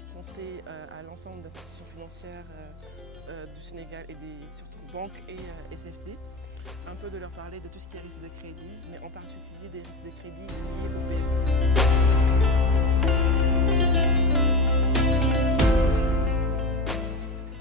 dispenser à l'ensemble des institutions financières du Sénégal et surtout banques et SFD, un peu de leur parler de tout ce qui est risque de crédit, mais en particulier des risques de crédit liés au PME.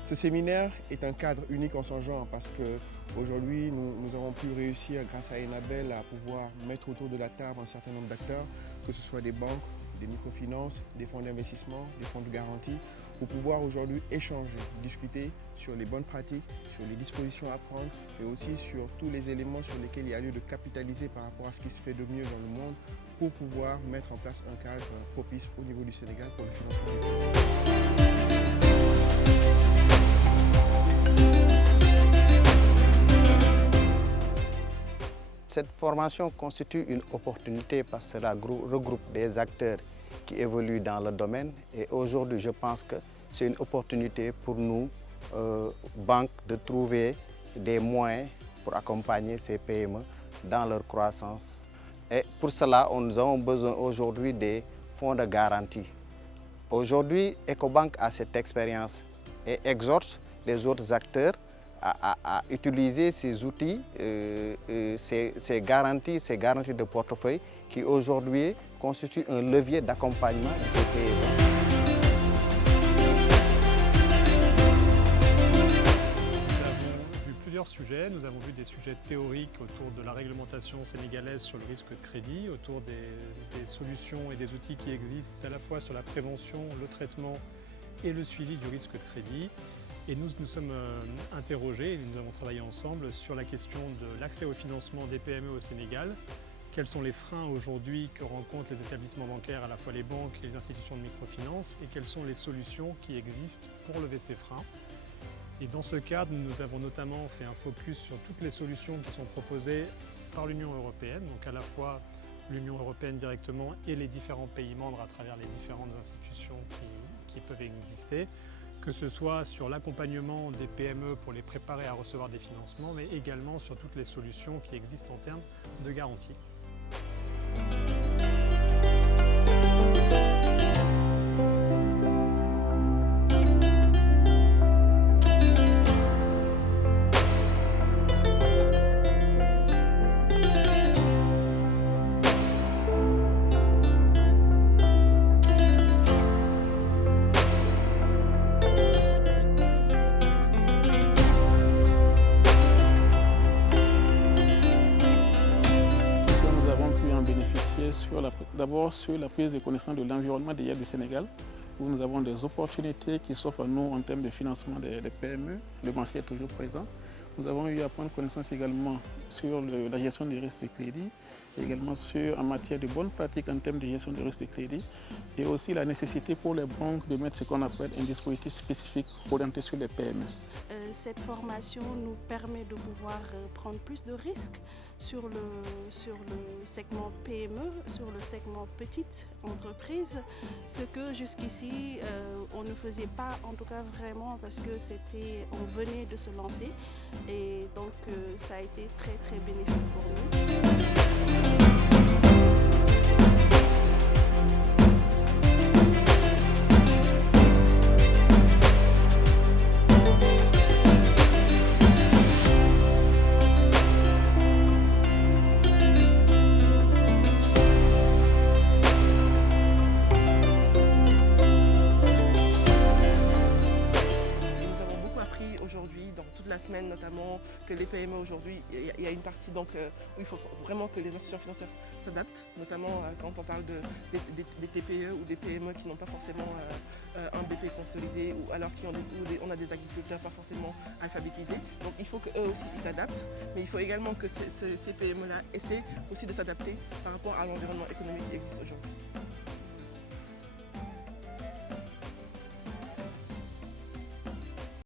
Ce séminaire est un cadre unique en son genre parce qu'aujourd'hui, nous avons pu réussir, grâce à Enabel, à pouvoir mettre autour de la table un certain nombre d'acteurs, que ce soit des banques, des microfinances, des fonds d'investissement, des fonds de garantie, pour pouvoir aujourd'hui échanger, discuter sur les bonnes pratiques, sur les dispositions à prendre, et aussi sur tous les éléments sur lesquels il y a lieu de capitaliser par rapport à ce qui se fait de mieux dans le monde, pour pouvoir mettre en place un cadre propice au niveau du Sénégal pour le financement des PME. Cette formation constitue une opportunité parce que cela regroupe des acteurs qui évoluent dans le domaine et aujourd'hui je pense que c'est une opportunité pour nous, banques, de trouver des moyens pour accompagner ces PME dans leur croissance. Et pour cela, nous avons besoin aujourd'hui des fonds de garantie. Aujourd'hui, Ecobank a cette expérience et exhorte les autres acteurs à utiliser ces outils, ces garanties de portefeuille qui aujourd'hui constituent un levier d'accompagnement de ces PME. Nous avons vu plusieurs sujets. Nous avons vu des sujets théoriques autour de la réglementation sénégalaise sur le risque de crédit, autour des solutions et des outils qui existent à la fois sur la prévention, le traitement et le suivi du risque de crédit. Et nous sommes interrogés, et nous avons travaillé ensemble sur la question de l'accès au financement des PME au Sénégal. Quels sont les freins aujourd'hui que rencontrent les établissements bancaires, à la fois les banques et les institutions de microfinance, et quelles sont les solutions qui existent pour lever ces freins. Et dans ce cadre, nous avons notamment fait un focus sur toutes les solutions qui sont proposées par l'Union européenne, donc à la fois l'Union européenne directement et les différents pays membres à travers les différentes institutions qui peuvent exister, que ce soit sur l'accompagnement des PME pour les préparer à recevoir des financements, mais également sur toutes les solutions qui existent en termes de garantie. D'abord sur la prise de connaissance de l'environnement des du Sénégal, où nous avons des opportunités qui s'offrent à nous en termes de financement des PME. Le marché est toujours présent. Nous avons eu à prendre connaissance également sur la gestion des risques de crédit, également en matière de bonnes pratiques en termes de gestion des risques de crédit, et aussi la nécessité pour les banques de mettre ce qu'on appelle un dispositif spécifique orienté sur les PME. Cette formation nous permet de pouvoir prendre plus de risques sur le segment PME, sur le segment petite entreprise, ce que jusqu'ici on ne faisait pas, en tout cas vraiment, parce que on venait de se lancer et donc ça a été très très bénéfique pour nous. Semaine notamment, que les PME aujourd'hui, il y a une partie donc, où il faut vraiment que les institutions financières s'adaptent, notamment quand on parle des TPE ou des PME qui n'ont pas forcément un BP consolidé ou alors on a des agriculteurs pas forcément alphabétisés. Donc il faut qu'eux aussi ils s'adaptent, mais il faut également que ces PME-là essaient aussi de s'adapter par rapport à l'environnement économique qui existe aujourd'hui.